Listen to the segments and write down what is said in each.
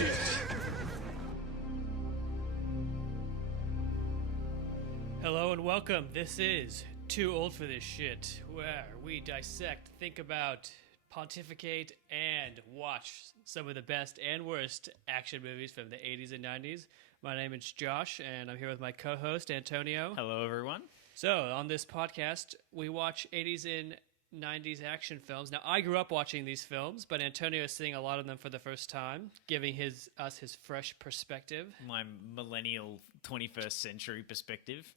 shit. Hello and welcome. This is Too Old for This Shit, where we dissect, think about, pontificate, and watch some of the best and worst action movies from the 80s and 90s. My name is Josh, and I'm here with my co-host, Antonio. Hello, everyone. So, on this podcast, we watch 80s and 90s action films. Now, I grew up watching these films, but Antonio is seeing a lot of them for the first time, giving us his fresh perspective. My millennial 21st century perspective.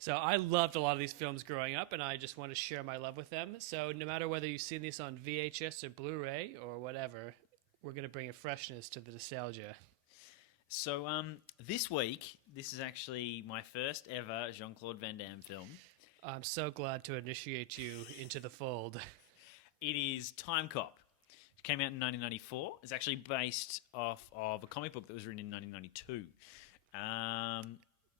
So I loved a lot of these films growing up, and I just want to share my love with them. So no matter whether you've seen these on VHS or Blu-ray or whatever, we're going to bring a freshness to the nostalgia. So this week, this is actually my first ever Jean-Claude Van Damme film. I'm so glad to initiate you into the fold. It is Timecop. It came out in 1994. It's actually based off of a comic book that was written in 1992.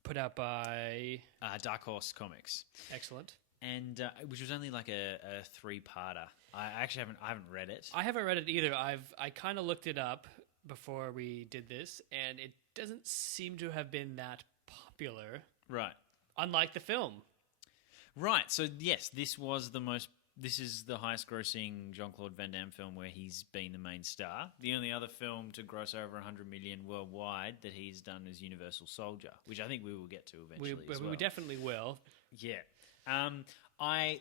Put out by Dark Horse Comics. Excellent. And which was only like a three-parter. I haven't read it. I haven't read it either. I kind of looked it up before we did this, and it doesn't seem to have been that popular. Right. Unlike the film. Right. So yes, this is the highest grossing Jean-Claude Van Damme film where he's been the main star. The only other film to gross over 100 million worldwide that he's done is Universal Soldier, which I think we will get to eventually as well. We definitely will. Yeah.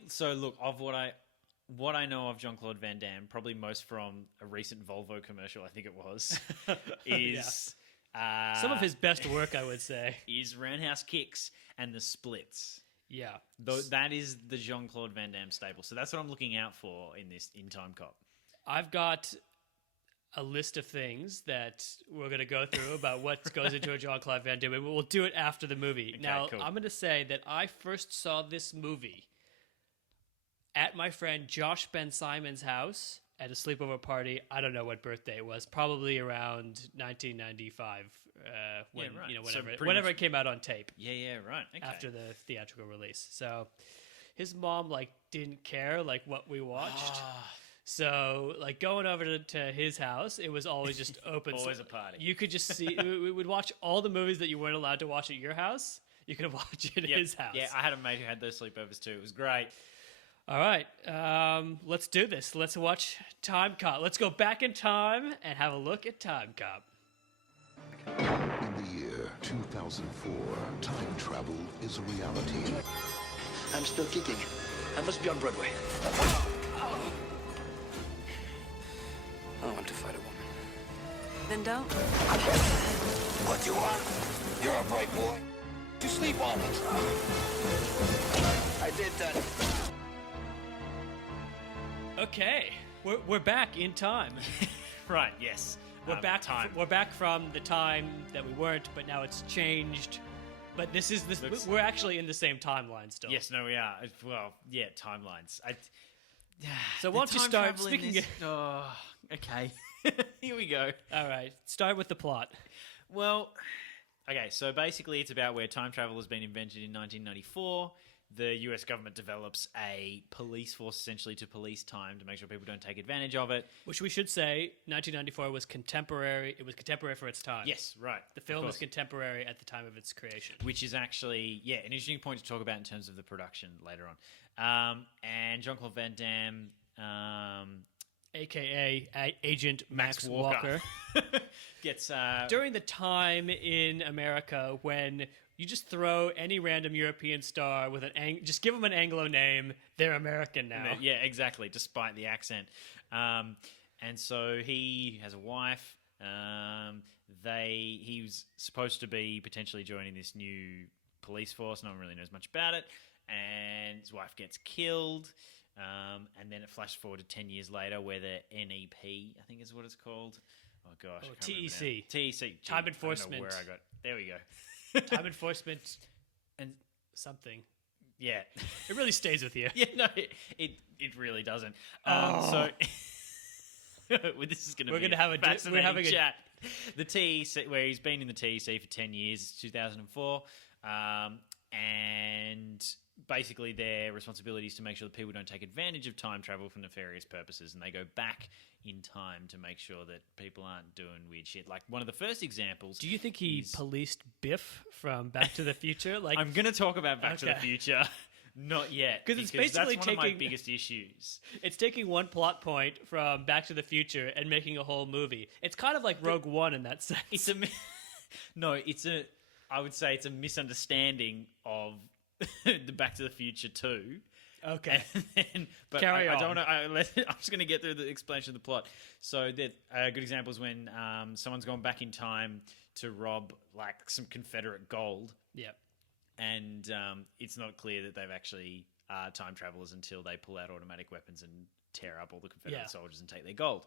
So look, of what I know of Jean-Claude Van Damme, probably most from a recent Volvo commercial, I think it was, is some of his best work, I would say, is Roundhouse Kicks and the Splits. Yeah. That is the Jean-Claude Van Damme staple. So that's what I'm looking out for in Timecop. I've got a list of things that we're going to go through about what goes into a Jean-Claude Van Damme. We'll do it after the movie. Okay, now, cool. I'm going to say that I first saw this movie at my friend Josh Ben Simon's house at a sleepover party. I don't know what birthday it was. Probably around 1995. Whenever it came out on tape. Yeah, right. Okay. After the theatrical release. So his mom didn't care what we watched. So going over to his house, it was always just open. Always a party. You could just see we would watch all the movies that you weren't allowed to watch at your house. You could watch it at his house. Yeah, I had a mate who had those sleepovers too. It was great. All right, let's do this. Let's watch Timecop. Let's go back in time and have a look at Timecop. In the year 2004, time travel is a reality. I'm still kicking. I must be on Broadway. I don't want to fight a woman. Then don't. What do you want? You're a bright boy. You sleep on it. I did that. Okay, we're back in time. Right, yes. We're back. Time. We're back from the time that we weren't, but now it's changed. But this is this. We're actually in the same timeline still. Yes, no, we are. Well, yeah, timelines. So why don't you start speaking? Okay. Here we go. All right, start with the plot. Well, okay. So basically, it's about where time travel has been invented in 1994. The US government develops a police force essentially to police time to make sure people don't take advantage of it. Which we should say, 1994 was contemporary. It was contemporary for its time. Yes, right. The film was contemporary at the time of its creation. Which is actually, an interesting point to talk about in terms of the production later on. And Jean-Claude Van Damme... A.K.A. Agent Max Walker. Gets... During the time in America when... You just throw any random European star with just give them an Anglo name. They're American now. Yeah, exactly. Despite the accent, and so he has a wife. He was supposed to be potentially joining this new police force. No one really knows much about it, and his wife gets killed. And then it flashes forward to 10 years later, where the NEP, I think is what it's called. Oh gosh, TEC. TEC. Time enforcement. I don't know where I got. There we go. Time enforcement and something. Yeah. It really stays with you. Yeah, no, it really doesn't. So this is going to be a fascinating chat. The TEC, where he's been in the TEC for 10 years, 2004, and basically their responsibility is to make sure that people don't take advantage of time travel for nefarious purposes, and they go back in time to make sure that people aren't doing weird shit. Like one of the first examples. Do you think he policed Biff from Back to the Future? Like, I'm going to talk about Back to the Future. Not yet, because it's basically that's one of my biggest issues. It's taking one plot point from Back to the Future and making a whole movie. It's kind of like Rogue One in that sense. I would say it's a misunderstanding of the Back to the Future 2. Okay. But Carry on. I don't want to. I'm just going to get through the explanation of the plot. So, a good example is when someone's gone back in time to rob like some Confederate gold. Yep. And it's not clear that they've actually time travelers until they pull out automatic weapons and tear up all the Confederate soldiers and take their gold.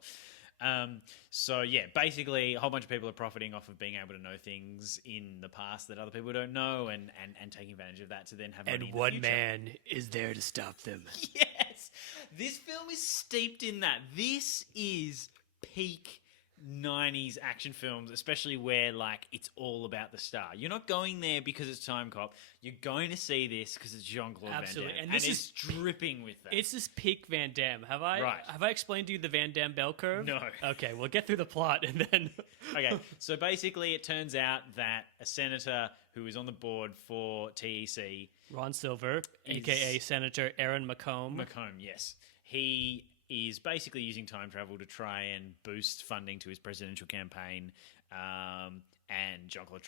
Basically a whole bunch of people are profiting off of being able to know things in the past that other people don't know and taking advantage of that to then have money in the one future. man is there to stop them. Yes! This film is steeped in that. This is peak 90s action films, especially where like it's all about the star. You're not going there because it's Timecop. You're going to see this because it's Jean-Claude Van Damme. And this is is dripping with that. It's this peak Van Damme. Have I explained to you the Van Damme Bell Curve? No. Okay, we'll get through the plot and then... Okay, so basically it turns out that a senator who is on the board for TEC... Ron Silver, a.k.a. Senator Aaron McComb. McComb, yes. He is basically using time travel to try and boost funding to his presidential campaign, and Jean-Claude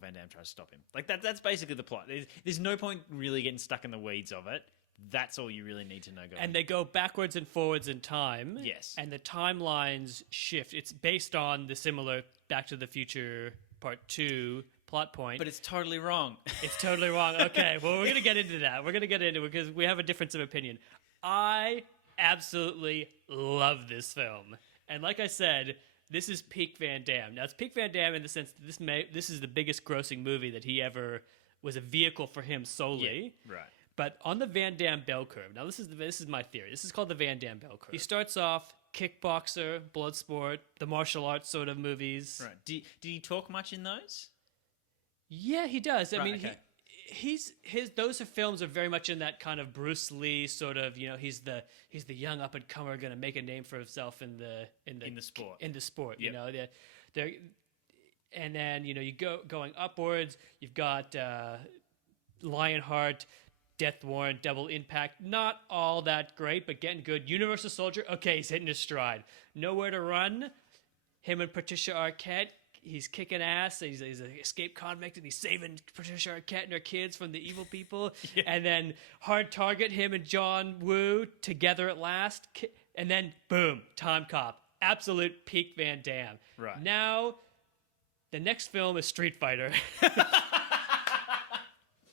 Van Damme tries to stop him. Like that's basically the plot. There's no point really getting stuck in the weeds of it. That's all you really need to know. And they go backwards and forwards in time. Yes. And the timelines shift. It's based on the similar Back to the Future Part 2 plot point. But it's totally wrong. It's totally wrong. Okay, well, we're going to get into that. We're going to get into it because we have a difference of opinion. I absolutely love this film. And like I said, this is peak Van Damme. Now, it's peak Van Damme in the sense that this is the biggest grossing movie that he ever was a vehicle for him solely. Yeah, right. But on the Van Damme Bell Curve, now this is my theory. This is called the Van Damme Bell Curve. He starts off kickboxer, blood sport, the martial arts sort of movies. Right. Did he talk much in those? Yeah, he does. I mean, okay. Those films are very much in that kind of Bruce Lee sort of, he's the young up and comer going to make a name for himself in the sport. In the sport, yep. They're and then you going upwards. You've got Lionheart, Death Warrant, Double Impact. Not all that great, but getting good. Universal Soldier. Okay, he's hitting his stride. Nowhere to Run. Him and Patricia Arquette. He's kicking ass. He's an escaped convict, and he's saving Patricia Arquette and her kids from the evil people. Yeah. And then Hard Target, him and John Woo together at last. And then, boom, Timecop. Absolute peak Van Damme. Right. Now, the next film is Street Fighter.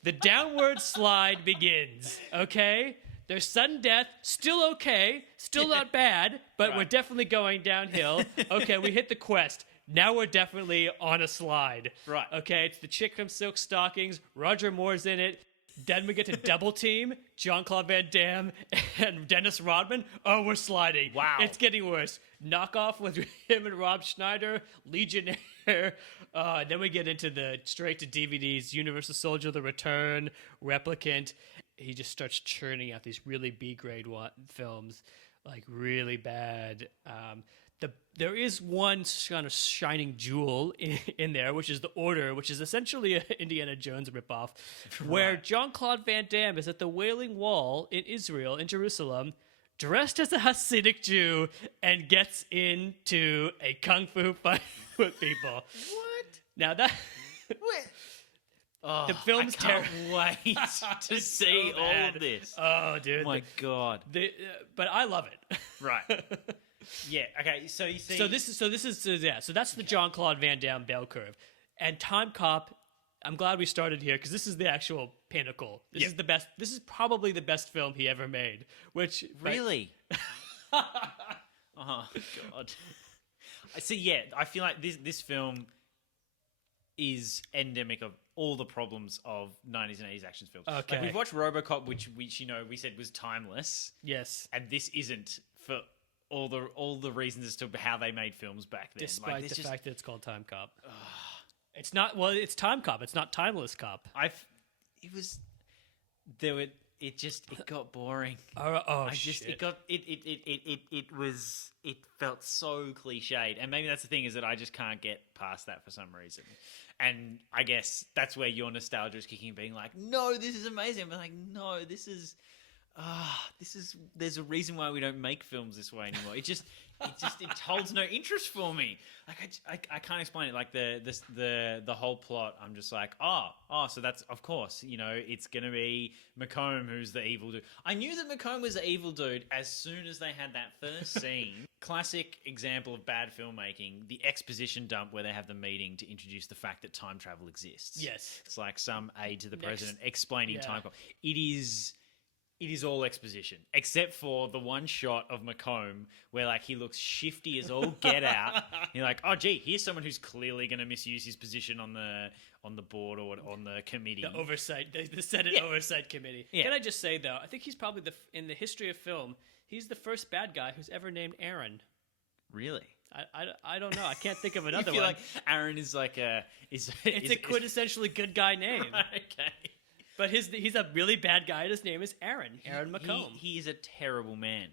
The downward slide begins, okay? There's sudden death, still okay, still not bad, but we're definitely going downhill. Okay, we hit the quest. Now we're definitely on a slide. Right. Okay, it's the chick from Silk Stockings. Roger Moore's in it. Then we get to Double Team, Jean-Claude Van Damme, and Dennis Rodman. Oh, we're sliding. Wow. It's getting worse. Knockoff with him and Rob Schneider, Legionnaire. Then we get into the straight-to-DVDs, Universal Soldier, The Return, Replicant. He just starts churning out these really B-grade films, like really bad. There is one kind of shining jewel in there, which is The Order, which is essentially an Indiana Jones ripoff, where Jean-Claude Van Damme is at the Wailing Wall in Israel, in Jerusalem, dressed as a Hasidic Jew, and gets into a kung fu fight with people. What? Now that... Oh, the film's I can't wait to see so all of this. Oh, dude. Oh my God. But I love it. Right. Yeah. Okay. So you see. So that's the Jean-Claude Van Damme Bell Curve, and Timecop. I'm glad we started here because this is the actual pinnacle. This is the best. This is probably the best film he ever made. Which really. Oh God. See, yeah, I feel like this film is endemic of all the problems of 90s and 80s action films. Okay. Like we've watched RoboCop, which we said was timeless. Yes. And this isn't for all the reasons as to how they made films back then. Despite the fact that it's called Timecop. It's not. Well, it's Timecop. It's not Timeless Cop. it got boring. It felt so cliched, and maybe that's the thing, is that I just can't get past that for some reason. And I guess that's where your nostalgia is kicking, being like, no, this is amazing. I'm like, no, this is there's a reason why we don't make films this way anymore. It holds no interest for me. Like I can't explain it. Like the whole plot, I'm just like, so that's, of course, it's gonna be McComb who's the evil dude. I knew that McComb was the evil dude as soon as they had that first scene. Classic example of bad filmmaking, the exposition dump where they have the meeting to introduce the fact that time travel exists. Yes. It's like some aide to the president explaining time travel. It is all exposition, except for the one shot of McComb where, like, he looks shifty as all get out. You're like, oh, gee, here's someone who's clearly going to misuse his position on the board or on the committee. The oversight, the Senate Oversight Committee. Yeah. Can I just say, though, I think he's probably in the history of film, he's the first bad guy who's ever named Aaron. Really? I don't know. I can't think of another you feel one. Like Aaron is like it's a quintessentially good guy name. Okay. But he's a really bad guy, and his name is Aaron McComb. He is a terrible man.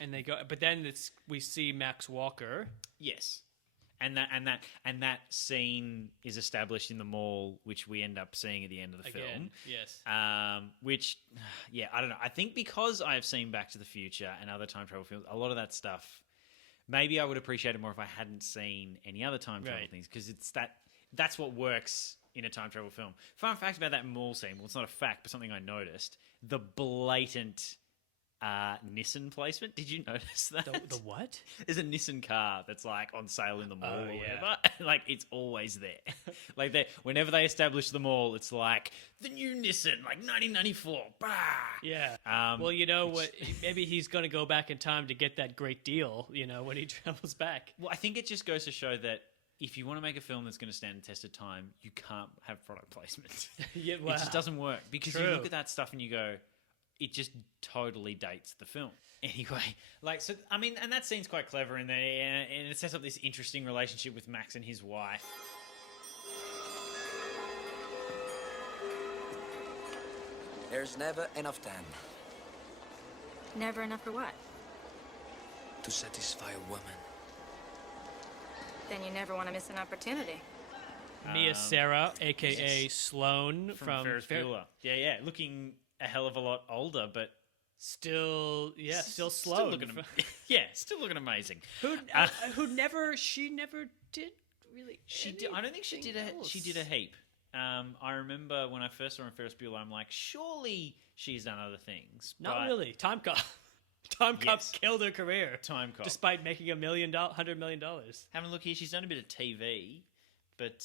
And they go, but then we see Max Walker. Yes, and that scene is established in the mall, which we end up seeing at the end of the film. Yes. Which, yeah, I don't know. I think because I have seen Back to the Future and other time travel films, a lot of that stuff, maybe I would appreciate it more if I hadn't seen any other time travel things, because that's what works in a time travel film. Fun fact about that mall scene, well, it's not a fact, but something I noticed, the blatant Nissan placement. Did you notice that? The what? There's a Nissan car that's like on sale in the mall or yeah. whatever. Like, it's always there. Like, whenever they establish the mall, it's like, the new Nissan, like 1994. Bah! Yeah. Well, what? Maybe he's going to go back in time to get that great deal, when he travels back. Well, I think it just goes to show that if you want to make a film that's going to stand the test of time, you can't have product placement. Yeah, It just doesn't work. Because True. you look at that stuff and you go, it just totally dates the film. Anyway, and that scene's quite clever in there, and it sets up this interesting relationship with Max and his wife. There's never enough time Never enough for what? to satisfy a woman. Then you never want to miss an opportunity. Mia Sarah, a.k.a. Sloane From Ferris Bueller. Yeah, looking a hell of a lot older, but still Sloane. Still looking amazing. She never did really. I don't think she did a heap. I remember when I first saw her in Ferris Bueller, I'm like, surely she's done other things. Not really. Timecop. Timecop killed her career. Timecop. Despite making $100 million. Having a look here, she's done a bit of TV, but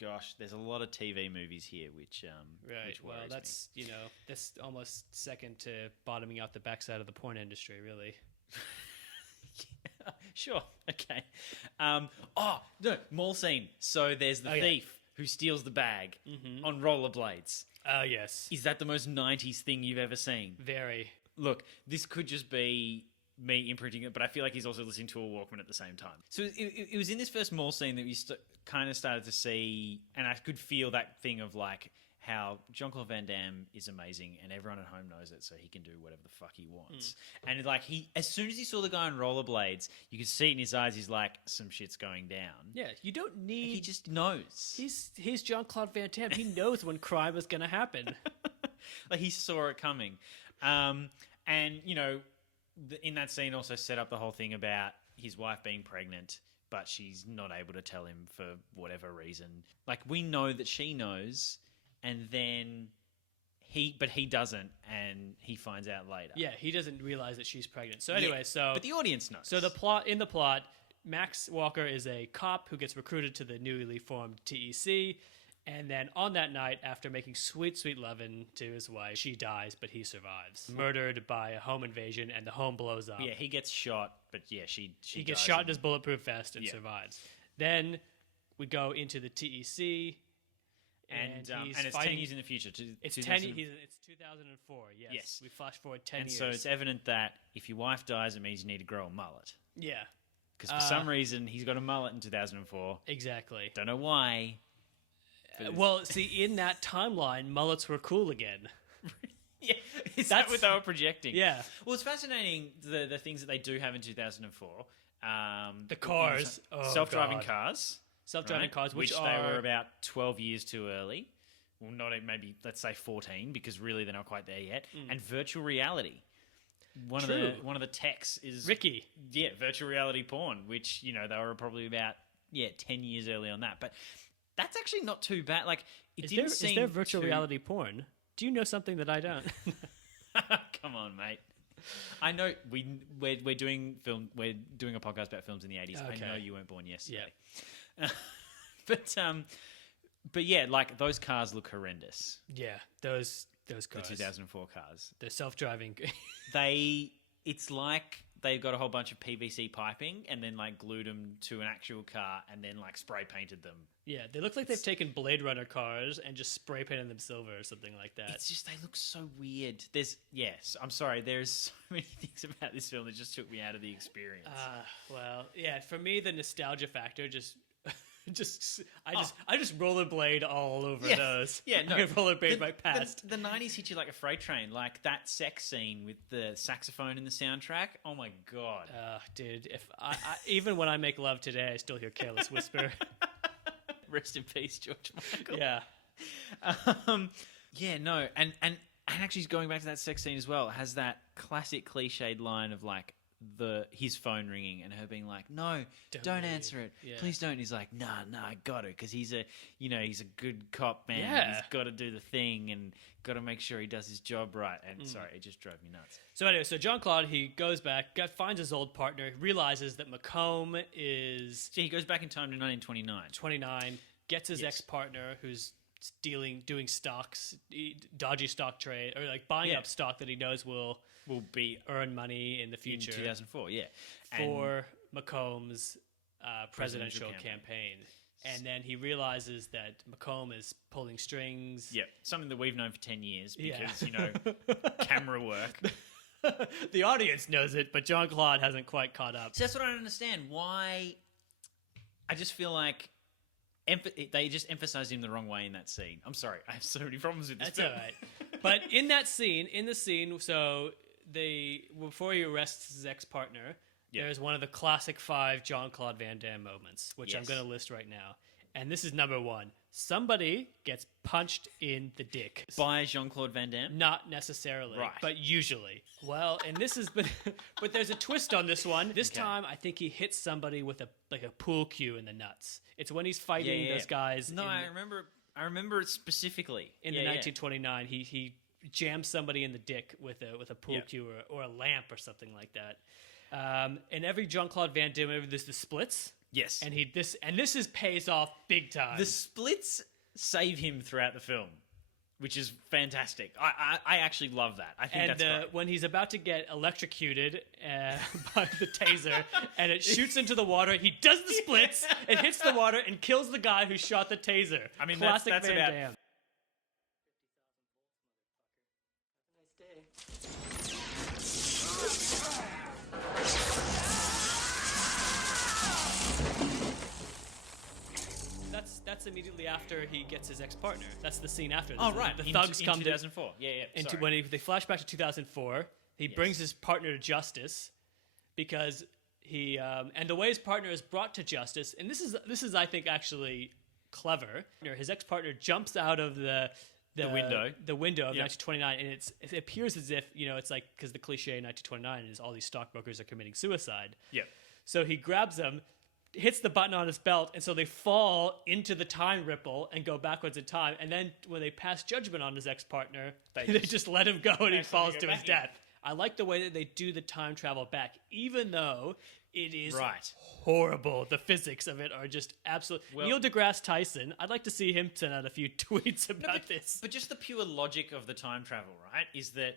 gosh, there's a lot of TV movies here, which which worries me. That's almost second to bottoming out the backside of the porn industry, really. Yeah, sure, okay. No, mall scene. So there's the thief who steals the bag on rollerblades. Oh, yes. Is that the most 90s thing you've ever seen? Very. Look, this could just be me imprinting it, but I feel like he's also listening to a Walkman at the same time. So it was in this first mall scene that we kind of started to see, and I could feel that thing of like how Jean-Claude Van Damme is amazing and everyone at home knows it, so he can do whatever the fuck he wants. And like as soon as he saw the guy on rollerblades, you could see it in his eyes, he's like, some shit's going down. Yeah, you don't need... He just knows. He's Jean-Claude Van Damme. He knows when crime is going to happen. Like, he saw it coming. And, in that scene also set up the whole thing about his wife being pregnant, but she's not able to tell him for whatever reason. Like, we know that she knows, and then he doesn't, and he finds out later. Yeah, he doesn't realize that she's pregnant. So anyway, but the audience knows. So the plot, Max Walker is a cop who gets recruited to the newly formed TEC, and then on that night, after making sweet, sweet lovin' to his wife, she dies, but he survives. Murdered by a home invasion, and the home blows up. Yeah, he gets shot, but yeah, she He gets shot in his bulletproof vest and survives. Then we go into the TEC, and it's 10 years in the future. It's 2004, yes. We flash forward 10 years. And so it's evident that if your wife dies, it means you need to grow a mullet. Yeah. Because for some reason, he's got a mullet in 2004. Exactly. Don't know why. for this. Well, see, in that timeline, mullets were cool again. Yeah, is that what they were projecting? Yeah. Well, it's fascinating the things that they do have in 2004. The cars. Oh, self-driving God. cars. Self-driving cars, which they are... were about 12 years too early. Well, not even, maybe, let's say 14, because really they're not quite there yet. And virtual reality. One of the techs is... Ricky. Yeah, virtual reality porn, which, you know, they were probably about, 10 years early on that. But that's actually not too bad. Like, Is there virtual reality porn? Do you know something that I don't? Come on, mate. I know we're doing a podcast about films in the 80s. Okay. I know you weren't born yesterday. Yeah. but yeah, like those cars look horrendous. Yeah, those cars. The 2004 cars. They're self-driving. It's like they've got a whole bunch of PVC piping and then like glued them to an actual car and then like spray painted them. Yeah, they look like they've taken Blade Runner cars and just spray painted them silver or something like that. It's just, they look so weird. I'm sorry, there's so many things about this film that just took me out of the experience. Well, yeah, for me, the nostalgia factor I just rollerblade all over those. Yeah, no. I could rollerblade right past. The 90s hit you like a freight train. Like that sex scene with the saxophone in the soundtrack. Oh my God. Dude, if I even when I make love today, I still hear Careless Whisper. Rest in peace, George Michael. Yeah. And actually going back to that sex scene as well, has that classic cliched line of like his phone ringing and her being like, no, don't answer it. Yeah. Please don't. He's like, nah, I got it. Because he's a good cop, man. Yeah. He's got to do the thing and got to make sure he does his job right. And sorry, it just drove me nuts. So anyway, Jean-Claude, he goes back, finds his old partner, realizes that McComb is... So he goes back in time to 1929. 29, gets his ex-partner who's doing stocks, dodgy stock trade, or like buying up stock that he knows will be earn money in the future. In 2004, yeah. For McComb's presidential campaign. And then he realizes that McComb is pulling strings. Yeah, something that we've known for 10 years because, camera work. The audience knows it, but Jean-Claude hasn't quite caught up. So that's what I don't understand. Why? I just feel like they just emphasized him the wrong way in that scene. I'm sorry. I have so many problems with this That's film. all right. But in the scene, so before he arrests his ex-partner, there's one of the classic 5 Jean-Claude Van Damme moments, which I'm going to list right now. And this is number 1. Somebody gets punched in the dick. By Jean-Claude Van Damme? Not necessarily, right. But usually. Well, and this is, but there's a twist on this one. This time, I think he hits somebody with a pool cue in the nuts. It's when he's fighting those guys. No, I remember it specifically. In the 1929, he jams somebody in the dick with a pool cue or a lamp or something like that. And every Jean-Claude Van Damme, there's the splits. Yes. And this pays off big time. The splits save him throughout the film, which is fantastic. I actually love that. I think that's great. When he's about to get electrocuted by the taser and it shoots into the water, he does the splits, it hits the water and kills the guy who shot the taser. I mean, classic that's Van about... Damme. That's immediately after he gets his ex-partner. That's the scene after. Oh, right. The thugs come 2004. When they flash back to 2004, he brings his partner to justice because he and the way his partner is brought to justice, and this is I think actually clever. His ex-partner jumps out of the window of 1929, and it appears as if it's like, because the cliche in 1929 is all these stockbrokers are committing suicide. Yeah. So he grabs them, hits the button on his belt, and so they fall into the time ripple and go backwards in time. And then when they pass judgment on his ex-partner, they just let him go and he falls to his death. I like the way that they do the time travel back, even though it is horrible. The physics of it are just absolute. Neil deGrasse Tyson, I'd like to see him send out a few tweets about this. But just the pure logic of the time travel, right, is that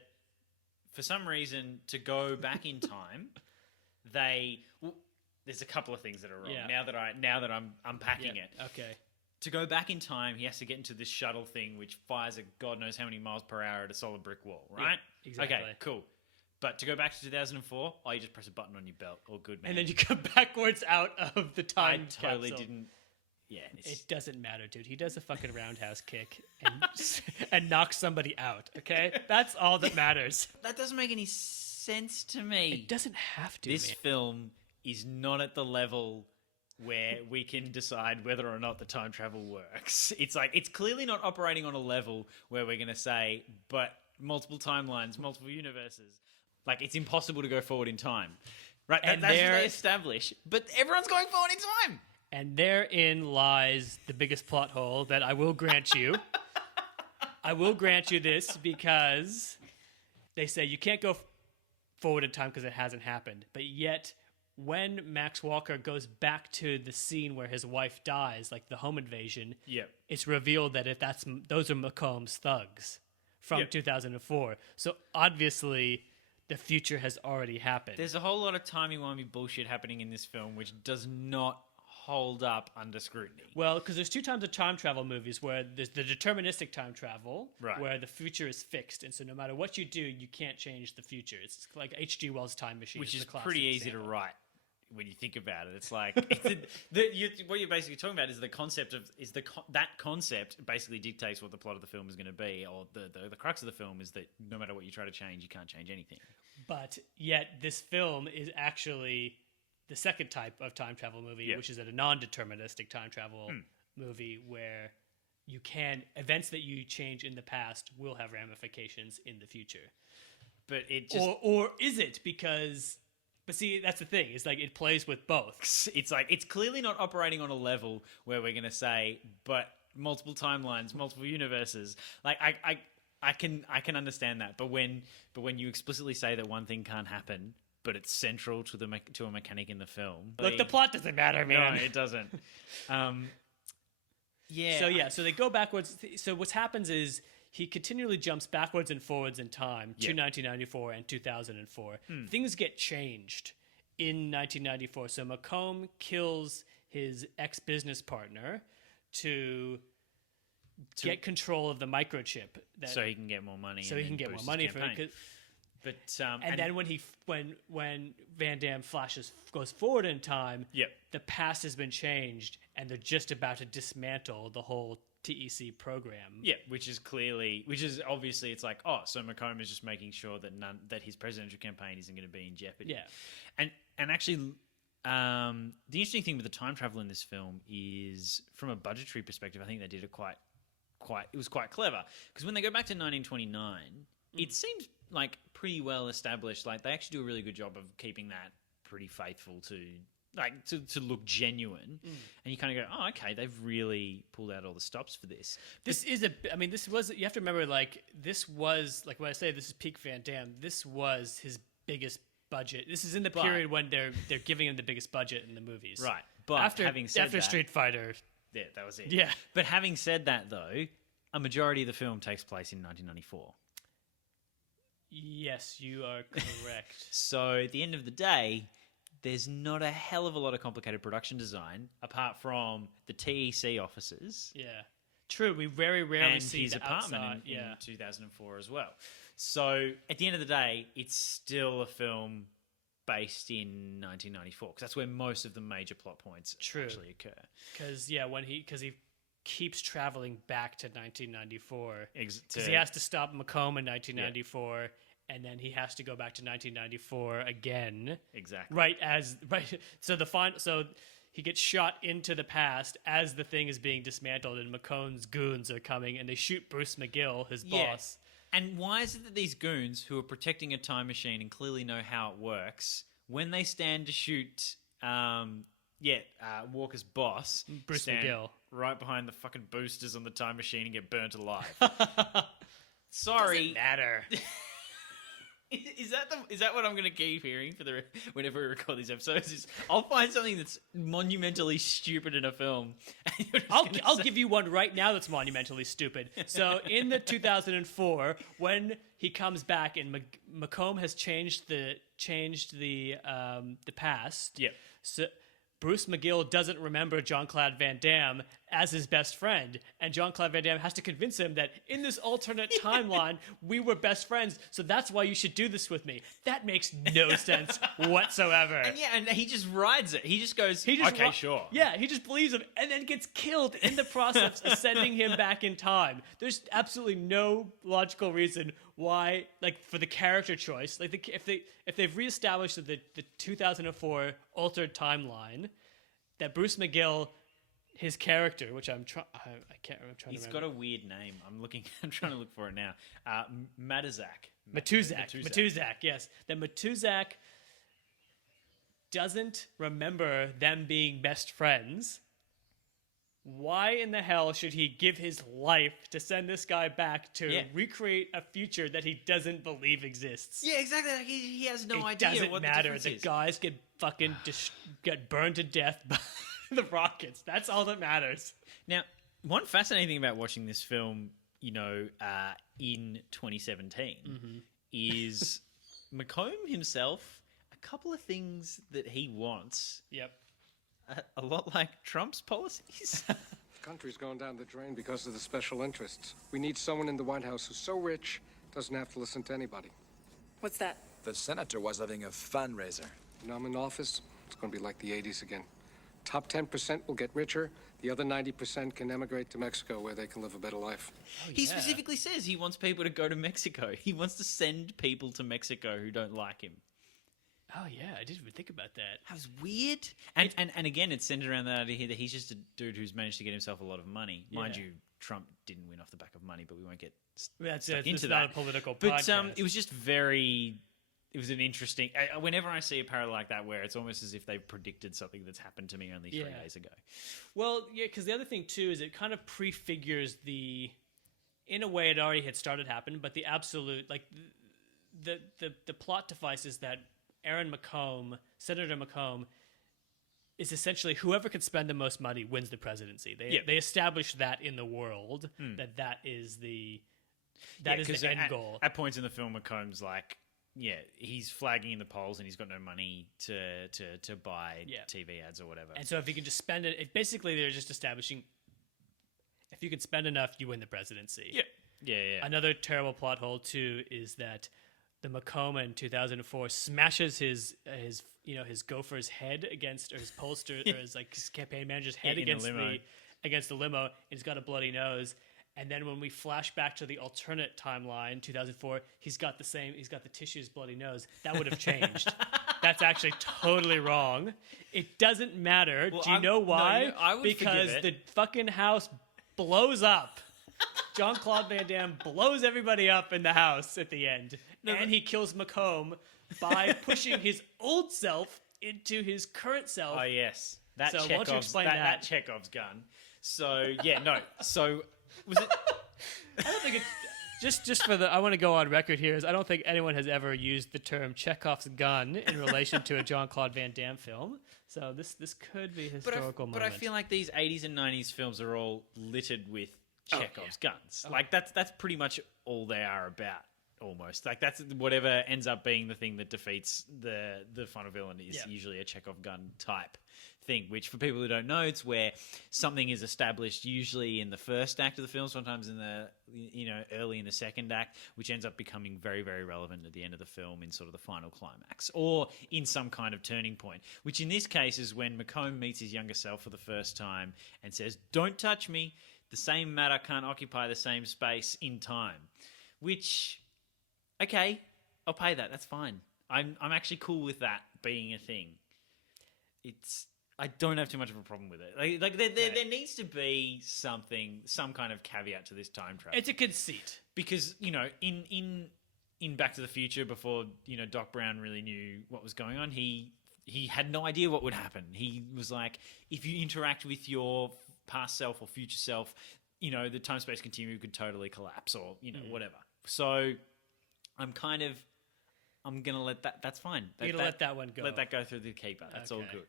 for some reason to go back in time, there's a couple of things that are wrong. Yeah. Now that I'm unpacking it. Okay. To go back in time, he has to get into this shuttle thing, which fires at God knows how many miles per hour at a solid brick wall, right? Yeah, exactly. Okay, cool. But to go back to 2004, you just press a button on your belt. All good, man. And then you come backwards out of the time I totally capsule. didn't Yeah, It doesn't matter, dude. He does a fucking roundhouse kick and knocks somebody out, okay? That's all that matters. that doesn't make any sense to me. It doesn't have to, This man. film is not at the level where we can decide whether or not the time travel works. It's like, it's clearly not operating on a level where we're going to say, but multiple timelines, multiple universes. Like, it's impossible to go forward in time. Right? And That's what there- they establish. But everyone's going forward in time. And therein lies the biggest plot hole that I will grant you. I will grant you this because they say you can't go forward in time because it hasn't happened. But yet, when Max Walker goes back to the scene where his wife dies, like the home invasion, Yep. it's revealed that those are McComb's thugs from Yep. 2004. So obviously, the future has already happened. There's a whole lot of timey-wimey bullshit happening in this film which does not hold up under scrutiny. Well, because there's two types of time travel movies where there's the deterministic time travel, Right. where the future is fixed, and so no matter what you do, you can't change the future. It's like H.G. Wells' Time Machine, Which is is the classic pretty easy example. to write when you think about it. It's like what you're basically talking about is the concept of that concept basically dictates what the plot of the film is going to be, or the crux of the film is that no matter what you try to change, you can't change anything. But yet, this film is actually the second type of time travel movie, Yeah. which is a non-deterministic time travel movie where events that you change in the past will have ramifications in the future. But it just Or is it? But see, that's the thing. It's like it plays with both. it's like it's clearly not operating on a level where we're going to say, but multiple timelines, multiple universes. Like I can understand that, but when you explicitly say that one thing can't happen, but it's central to to a mechanic in the film. Look, the plot doesn't matter, man. No, it doesn't. So they go backwards. So what happens is he continually jumps backwards and forwards in time to 1994 and 2004. Things get changed in 1994. So McComb kills his ex-business partner to get control of the microchip. So he can get more money. So and he can then get more boost money his for it. campaign. But And then when Van Damme goes forward in time, Yep. the past has been changed, and they're just about to dismantle the whole TEC program. yeah, which is obviously it's like, oh, so McComb is just making sure that his presidential campaign isn't going to be in jeopardy. Yeah. And actually, the interesting thing with the time travel in this film is, from a budgetary perspective, I think they did it it was quite clever, because when they go back to 1929, it seems like pretty well established. Like, they actually do a really good job of keeping that pretty faithful to look genuine. And you kind of go, oh, okay, they've really pulled out all the stops for this. This was, you have to remember, this was, when I say this is peak Van Damme, this was his biggest budget. This is in the period when they're giving him the biggest budget in the movies. Right. But After Street Fighter. Yeah, that was it. Yeah. But having said that, though, a majority of the film takes place in 1994. Yes, you are correct. So at the end of the day, there's not a hell of a lot of complicated production design apart from the TEC offices. Yeah. True, we very rarely And see his the apartment outside. in 2004 as well. So at the end of the day, it's still a film based in 1994, because that's where most of the major plot points actually occur. Because he keeps traveling back to 1994. Because he to- has to stop McComb in 1994, and then he has to go back to 1994 again. Exactly. Right. So he gets shot into the past as the thing is being dismantled, and McComb's goons are coming, and they shoot Bruce McGill, his boss. And why is it that these goons, who are protecting a time machine and clearly know how it works, when they stand to shoot Walker's boss, Bruce stand McGill, right behind the fucking boosters on the time machine and get burnt alive? Sorry. Doesn't matter. Is that what I'm going to keep hearing whenever we record these episodes? Is I'll find something that's monumentally stupid in a film. And you're just I'll give you one right now that's monumentally stupid. So in the 2004, when he comes back and McComb has changed the past. Yep. So Bruce McGill doesn't remember Jean-Claude Van Damme as his best friend, and Jean-Claude Van Damme has to convince him that in this alternate timeline, we were best friends, so that's why you should do this with me. That makes no sense whatsoever. And he just rides it. He just goes, okay, sure. Yeah, he just believes him and then gets killed in the process of sending him back in time. There's absolutely no logical reason why, like, for the character choice, like, if they've reestablished that the 2004 altered timeline, that Bruce McGill, his character, which I can't remember. He's got a weird name. I'm trying to look for it now. Matuzak, yes. That Matuzak doesn't remember them being best friends. Why in the hell should he give his life to send this guy back to recreate a future that he doesn't believe exists? Yeah, exactly. Like he has no it idea doesn't what matter. the difference The guys get fucking get burned to death by the rockets. That's all that matters. Now, one fascinating thing about watching this film, in 2017, is McComb himself. A couple of things that he wants. Yep. A lot like Trump's policies. The country's going down the drain because of the special interests. We need someone in the White House who's so rich, doesn't have to listen to anybody. What's that? The senator was having a fundraiser. When I'm in office, it's going to be like the 80s again. Top 10% will get richer. The other 90% can emigrate to Mexico where they can live a better life. He specifically says he wants people to go to Mexico. He wants to send people to Mexico who don't like him. Oh, yeah, I didn't even think about that. That was weird. And again, it's centered around that idea that he's just a dude who's managed to get himself a lot of money. Mind you, Trump didn't win off the back of money, but we won't get stuck into that. Not a political podcast. But it was just it was an interesting... whenever I see a parallel like that where it's almost as if they've predicted something that's happened to me only 3 days ago. Well, yeah, because the other thing, too, is it kind of prefigures in a way, it already had started happening, but the absolute... Like, the plot device is that Senator McComb, is essentially whoever can spend the most money wins the presidency. They established that in the world, that is the end goal. At points in the film, McComb's like, he's flagging in the polls and he's got no money to buy TV ads or whatever. And so if he can just spend it, basically they're just establishing if you can spend enough, you win the presidency. Yeah. Another terrible plot hole too is that the McComb in 2004 smashes his gopher's head against, or his pollster, or his campaign manager's head against the limo, and he's got a bloody nose. And then when we flash back to the alternate timeline, 2004, he's got the tissue's bloody nose. That would have changed. That's actually totally wrong. It doesn't matter. Well, do you know why? No, I would because forgive it. the fucking house blows up. Jean-Claude Van Damme blows everybody up in the house at the end. And he kills McComb by pushing his old self into his current self. Oh, yes. So why don't you explain that? That Chekhov's gun. So, So, was it... I don't think it's... Just for I want to go on record here, is I don't think anyone has ever used the term Chekhov's gun in relation to a Jean-Claude Van Damme film. So this could be a historical moment. But I feel like these 80s and 90s films are all littered with Chekhov's guns. Like, that's pretty much all they are about, almost. Like, that's whatever ends up being the thing that defeats the final villain is usually a Chekhov gun type thing, which for people who don't know, it's where something is established usually in the first act of the film, sometimes in the early in the second act, which ends up becoming very, very relevant at the end of the film in sort of the final climax, or in some kind of turning point, which in this case is when McComb meets his younger self for the first time and says, "Don't touch me. The same matter can't occupy the same space in time." Which, okay, I'll pay that. That's fine. I'm actually cool with that being a thing. I don't have too much of a problem with it. Like there needs to be some kind of caveat to this time travel. It's a conceit. Because, in Back to the Future, before, Doc Brown really knew what was going on, he had no idea what would happen. He was like, if you interact with your past self or future self, the time-space continuum could totally collapse, or, whatever. So I'm going to let that, that's fine. You're going to let that one go. Let that go through the keeper. That's all good.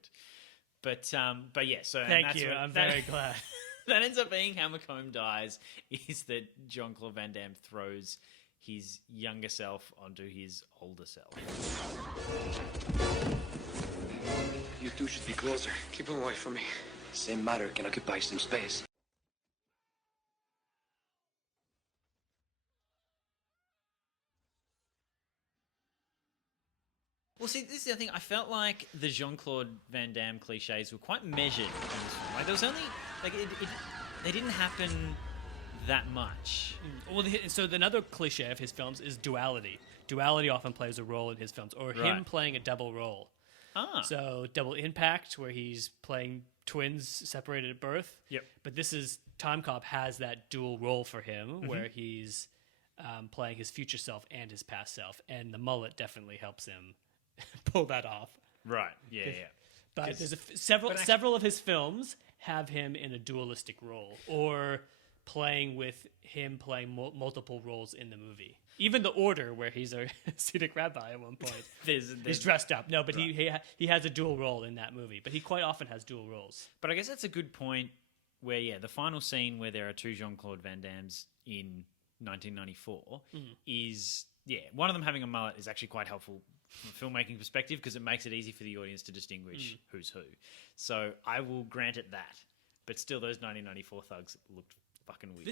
But yeah, so... Thank you, I'm very glad. That ends up being how McComb dies, is that Jean-Claude Van Damme throws his younger self onto his older self. You two should be closer. Keep him away from me. Same matter can occupy some space. Well, see, this is the thing. I felt like the Jean-Claude Van Damme cliches were quite measured in this film. Like, there was only like they didn't happen that much. Well, so another cliche of his films is duality. Duality often plays a role in his films, or him Right. playing a double role. Ah, So Double Impact, where he's playing twins separated at birth. Yep. But this is Timecop has that dual role for him, where he's playing his future self and his past self, and the mullet definitely helps him pull that off. right. Yeah, yeah. But 'Cause- there's several but actually- several of his films have him in a dualistic role, or playing with him playing multiple roles in the movie. Even The Order, where he's a Hasidic rabbi at one point. There's He's dressed up. No, but he has a dual role in that movie. But he quite often has dual roles. But I guess that's a good point where, yeah, the final scene where there are two Jean-Claude Van Dammes in 1994 is, yeah, one of them having a mullet is actually quite helpful from a filmmaking perspective because it makes it easy for the audience to distinguish who's who. So I will grant it that. But still, those 1994 thugs looked fucking weird.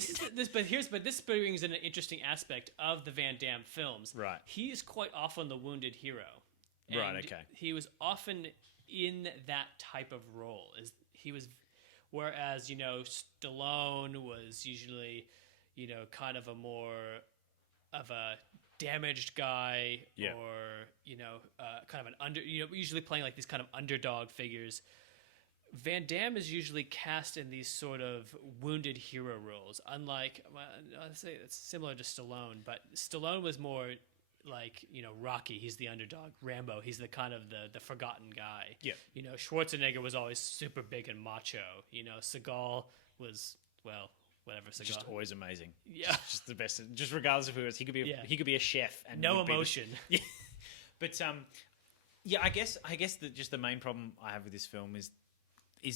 This brings in an interesting aspect of the Van Damme films. Right. He is quite often the wounded hero. Right, And okay. He was often in that type of role. Whereas, Stallone was usually, kind of a more of a damaged guy, Yeah. or kind of an usually playing like these kind of underdog figures. Van Damme is usually cast in these sort of wounded hero roles. Unlike, I'd say it's similar to Stallone, but Stallone was more like, Rocky. He's the underdog. Rambo. He's the kind of the forgotten guy. Yeah. Schwarzenegger was always super big and macho. Seagal was, well, whatever. Seagal. just always amazing. Yeah. Just the best. Just regardless of who it is, he could be a chef and No would be the- emotion. Yeah. But yeah, I guess just the main problem I have with this film is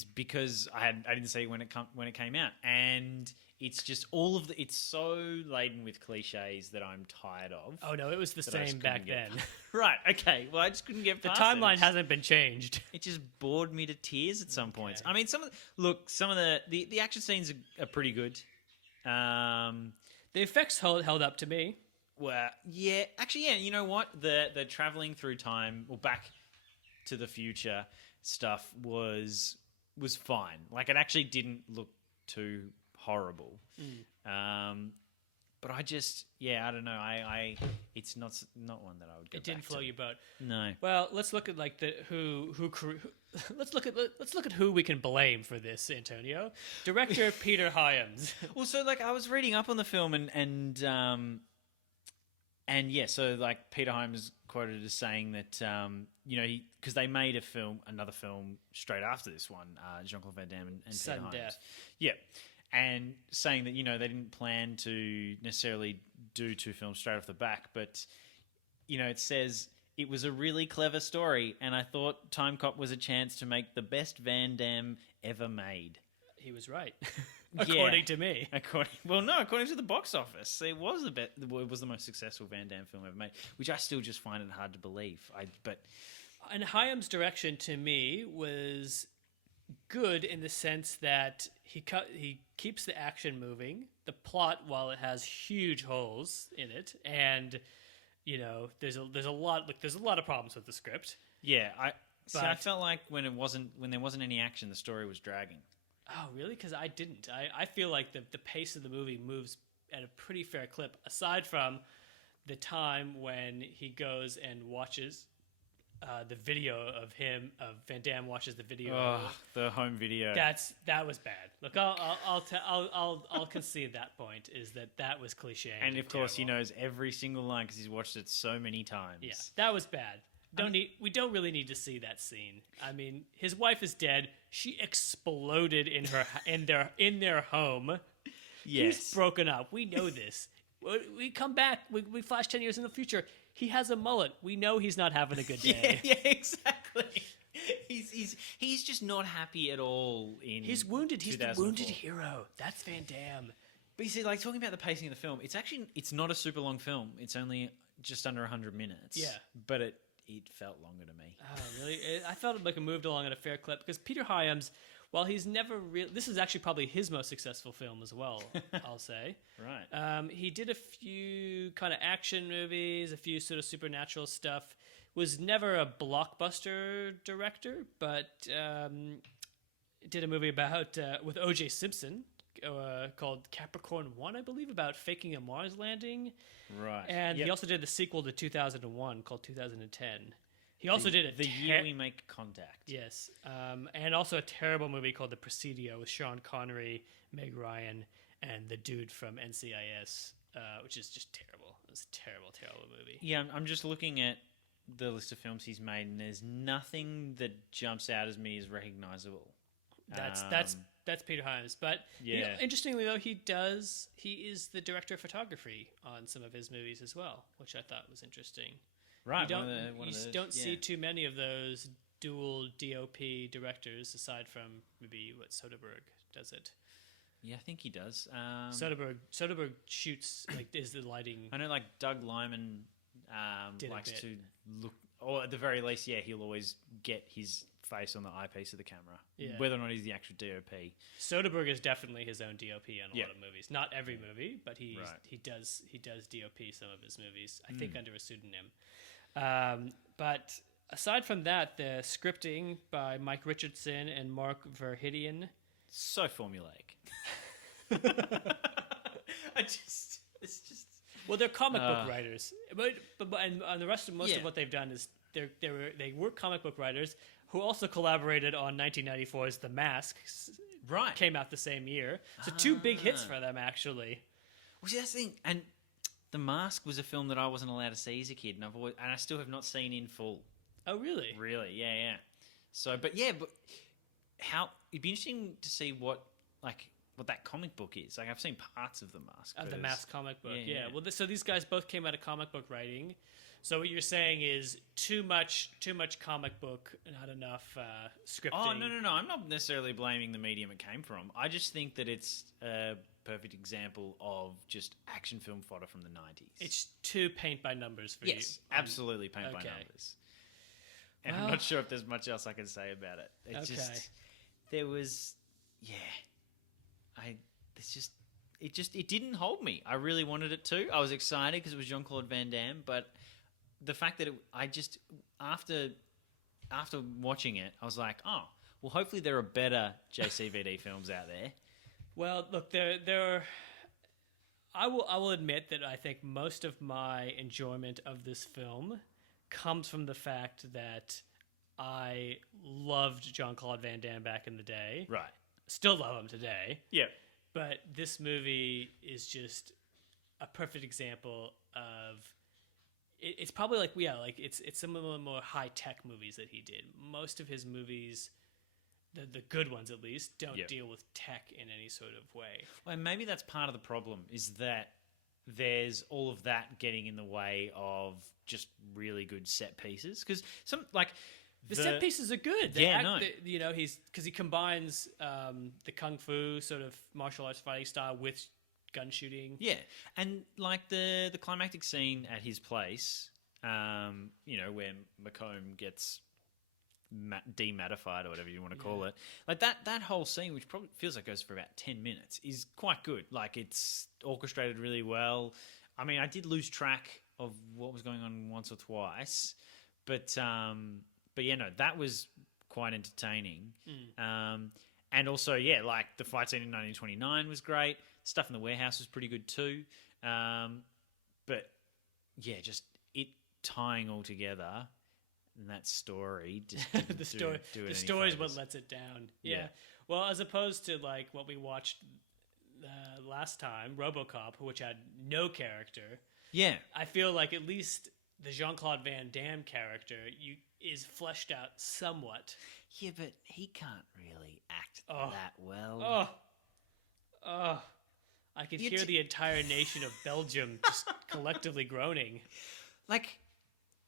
because I didn't see it when it came out, and it's just it's so laden with cliches that I'm tired of. Oh no, it was the that I just same back couldn't get then. Right. Okay. Well, I just couldn't get The past timeline it. hasn't been changed. It just bored me to tears at some points. I mean, some of the action scenes are pretty good. The effects held up to me. Well, yeah, actually, yeah. You know what? The traveling through time or back to the future stuff was fine. Like, it actually didn't look too horrible. But I just, yeah, I don't know. It's not one that I would go It didn't back float to. your boat. No. Well, let's look at like let's look at who we can blame for this, Antonio. Director Peter Hyams. Well, so like I was reading up on the film and yeah, so like Peter Hyams quoted as saying that because they made another film straight after this one, Jean-Claude Van Damme and Peter Sudden Hyams. Death. Yeah, and saying that they didn't plan to necessarily do two films straight off the back, but it says it was a really clever story, and I thought Timecop was a chance to make the best Van Damme ever made. He was right, according to me. According to the box office, it was it was the most successful Van Damme film ever made, which I still just find it hard to believe. And Hyams' direction to me was good in the sense that he keeps the action moving, the plot, while it has huge holes in it, and there's a lot of problems with the script. Yeah, I But- felt like when there wasn't any action, the story was dragging. Oh, really? Because I didn't. I feel like the pace of the movie moves at a pretty fair clip, aside from the time when he goes and watches the video of Van Damme watches the video. Oh, the home video. That was bad. Look, I'll concede that point is that was cliche. And of course, he terrible. knows every single line because he's watched it so many times. Yeah, that was bad. We don't really need to see that scene. I mean, his wife is dead. She exploded in their home. Yes. He's broken up. We know this. We come back. We flash 10 years in the future. He has a mullet. We know he's not having a good day. Yeah, exactly. He's just not happy at all in. He's wounded. He's the 2004. wounded hero. That's Van Damme. But you see, like talking about the pacing of the film, it's not a super long film. It's only just under 100 minutes. Yeah. But it felt longer to me. Oh, really? I felt like it moved along at a fair clip because Peter Hyams, while he's never really... This is actually probably his most successful film as well, I'll say. Right. He did a few kind of action movies, a few sort of supernatural stuff. Was never a blockbuster director, but did a movie about with O.J. Simpson called Capricorn 1, I believe, about faking a Mars landing. Right. And he also did the sequel to 2001 called 2010. He also did The Year We Make Contact. Yes. And also a terrible movie called The Presidio with Sean Connery, Meg Ryan, and the dude from NCIS, which is just terrible. It was a terrible, terrible movie. Yeah, I'm just looking at the list of films he's made, and there's nothing that jumps out as me as recognizable. That's Peter Hyams. But interestingly though, he is the director of photography on some of his movies as well, which I thought was interesting. Right. You don't see too many of those dual DOP directors aside from maybe what Soderbergh does it. Yeah, I think he does. Soderbergh shoots is the lighting. I know, like Doug Liman likes to look, or at the very least, he'll always get his face on the eyepiece of the camera, whether or not he's the actual DOP. Soderbergh is definitely his own DOP on a lot of movies. Not every movie, but he does DOP some of his movies. I think under a pseudonym. But aside from that, the scripting by Mike Richardson and Mark Verheiden. So formulaic. Well, they're comic book writers, but and the rest of most of what they've done is they were comic book writers who also collaborated on 1994's The Mask. Right, came out the same year, so two big hits for them actually. Well, see, that's the thing, and The Mask was a film that I wasn't allowed to see as a kid, and I still have not seen in full. Oh, really? Really? Yeah. So, but how it'd be interesting to see what that comic book is. Like, I've seen parts of The Mask. Of The Mask comic book, yeah. Well, so these guys both came out of comic book writing. So what you're saying is too much comic book, not enough scripting. Oh, no. I'm not necessarily blaming the medium it came from. I just think that it's a perfect example of just action film fodder from the 90s. It's too paint by numbers for you. Yes, absolutely paint by numbers. And I'm not sure if there's much else I can say about it. It's just, there was, it didn't hold me. I really wanted it to. I was excited because it was Jean-Claude Van Damme, but the fact that after watching it, I was like, oh, well, hopefully there are better JCVD films out there. Well, look, I will admit that I think most of my enjoyment of this film comes from the fact that I loved Jean-Claude Van Damme back in the day. Right. Still love him today. Yeah. But this movie is just a perfect example of... It's probably it's some of the more high-tech movies that he did. Most of his movies, the good ones at least, don't deal with tech in any sort of way. Well, and maybe that's part of the problem, is that there's all of that getting in the way of just really good set pieces. Because the set pieces are good. Because he combines the kung fu sort of martial arts fighting style with gun shooting. Yeah, and like the climactic scene at his place, where Macomb gets dematified or whatever you want to call it. Like that whole scene, which probably feels like goes for about 10 minutes, is quite good. Like, it's orchestrated really well. I mean, I did lose track of what was going on once or twice, but that was quite entertaining. And also, like the fight scene in 1929 was great. Stuff in the warehouse was pretty good too. But just it tying all together. And that story just didn't do the story is what lets it down. Yeah. Well, as opposed to like what we watched last time, RoboCop, which had no character. Yeah. I feel like at least the Jean-Claude Van Damme character is fleshed out somewhat. Yeah, but he can't really act that well. I could hear the entire nation of Belgium just collectively groaning. Like,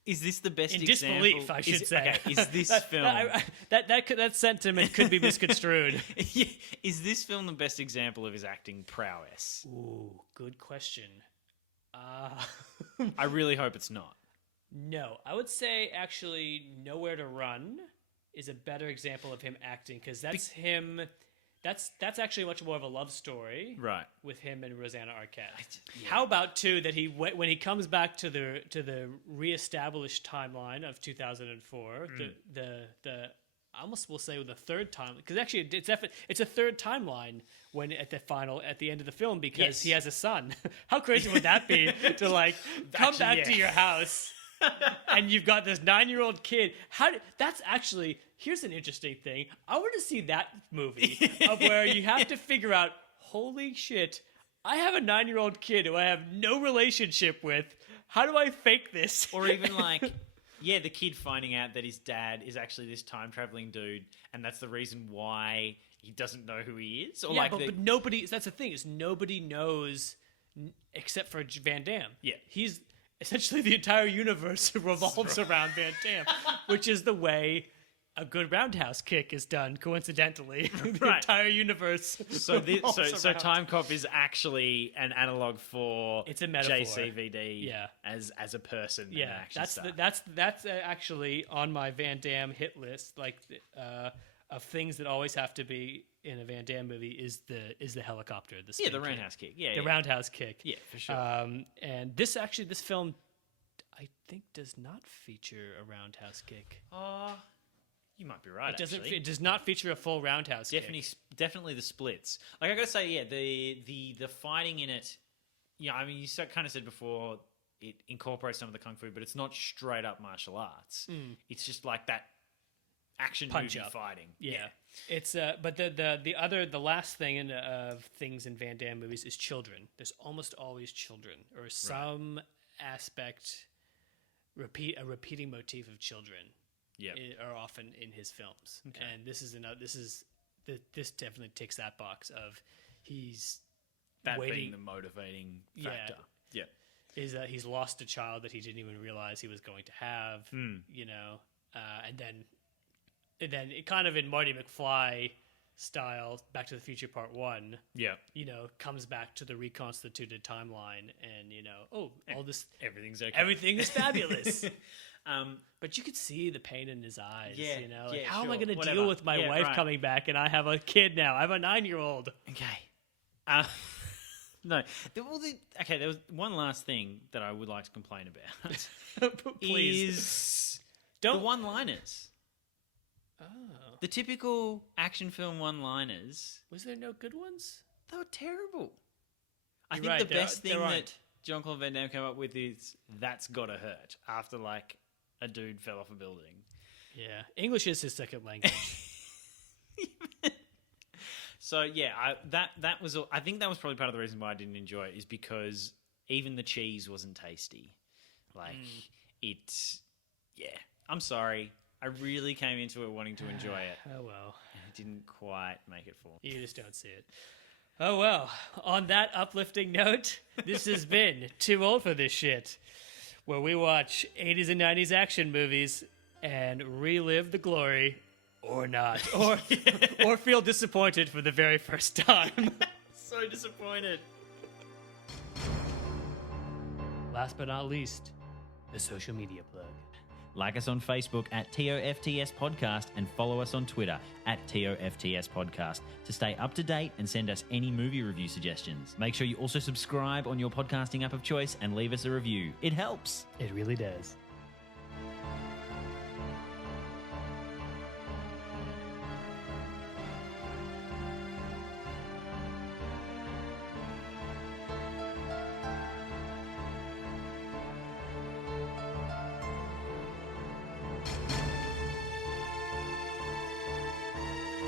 is this the best in example? Disbelief, I should say. Okay, is this film... That sentiment could be misconstrued. Is this film the best example of his acting prowess? Ooh, good question. I really hope it's not. No, I would say actually Nowhere to Run is a better example of him acting, because that's him. That's actually much more of a love story, Right. with him and Rosanna Arquette. How about too that when he comes back to the reestablished timeline of 2004, the I almost will say the third time, because actually it's a third timeline when at the end of the film, because he has a son. How crazy would that be to like come back to your house and you've got this 9-year-old kid? That's actually, here's an interesting thing. I want to see that movie of where you have to figure out, holy shit, I have a 9-year-old kid who I have no relationship with. How do I fake this? Or even like, yeah, the kid finding out that his dad is actually this time traveling dude, and that's the reason why he doesn't know who he is. Or Yeah, like but nobody. That's the thing, is nobody knows except for Van Damme. Yeah. He's essentially, the entire universe revolves around Van Damme, which is the way a good roundhouse kick is done. Coincidentally, the Right. entire universe. So revolves around. Timecop is actually an analog for It's a metaphor. JCVD. Yeah. as a person. and an Yeah, action star. that's actually on my Van Damme hit list. Like of things that always have to be in a Van Damme movie is the helicopter. The spin the kick. roundhouse kick. Yeah, The yeah. roundhouse kick. Yeah, for sure. And this film, I think, does not feature a roundhouse kick. You might be right. It doesn't. Actually. It does not feature a full roundhouse Definitely, kick. definitely the splits. Like I gotta say, yeah, the fighting in it. Yeah, I mean, you kind of said before it incorporates some of the kung fu, but it's not straight up martial arts. It's just like that action Punch movie up. fighting. Yeah, it's but the last thing of things in Van Damme movies is children. There's almost always children or some aspect a repeating motif of children. Yep. Are often in his films, and this this definitely ticks that box of he's That waiting. being the motivating factor. Yeah. Is that he's lost a child that he didn't even realize he was going to have, you know, and then it kind of in Marty McFly style, Back to the Future Part 1, Yeah. you know, comes back to the reconstituted timeline, and you know, all this, Everything's okay. everything is fabulous. But you could see the pain in his eyes, Yeah, you know, like, yeah, how am I sure, going to whatever. deal with my Yeah, wife right. coming back, and I have a kid now. I have a 9-year-old. Okay. No. There was one last thing that I would like to complain about. Please. Is Don't- the one-liners. Oh. The typical action film one-liners, Was there no good ones? they were terrible. I You're think right, the there best thing there that aren't. Jean-Claude Van Damme came up with is "That's Gotta Hurt" after like a dude fell off a building. Yeah, English is his second language. So yeah, that was. I think that was probably part of the reason why I didn't enjoy it, is because even the cheese wasn't tasty. Like it. Yeah, I'm sorry. I really came into it wanting to enjoy it. Oh well, And it didn't quite make it for me. you just don't see it. Oh well, on that uplifting note, this has been Too Old for This Shit, where we watch 80s and 90s action movies and relive the glory, or not, or feel disappointed for the very first time. So disappointed. Last but not least, the social media plug. Like us on Facebook at TOFTS Podcast and follow us on Twitter at TOFTS Podcast to stay up to date and send us any movie review suggestions. Make sure you also subscribe on your podcasting app of choice and leave us a review. It helps. It really does.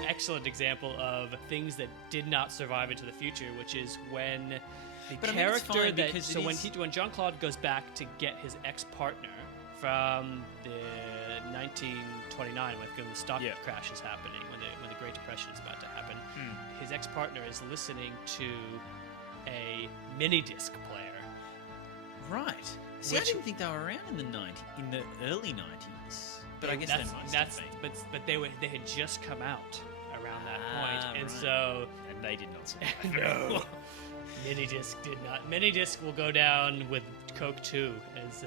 Excellent example of things that did not survive into the future, which is when the But I mean, it's character fine that because it so is- when Jean-Claude goes back to get his ex-partner from the 1929 when the stock Yeah. crash is happening, when the Great Depression is about to happen, Hmm. his ex-partner is listening to a mini disc player. Right. See, I Which- didn't think they were around in the early 90s. But I guess they must that's have been. but they had just come out around that point, and right. so And they did not survive. no, mini disc did not. Mini disc will go down with Coke 2 as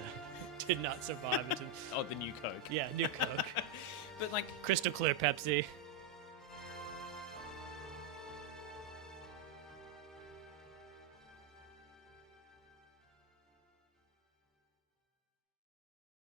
did not survive into Oh, the new Coke. yeah, new Coke, But like, crystal clear Pepsi.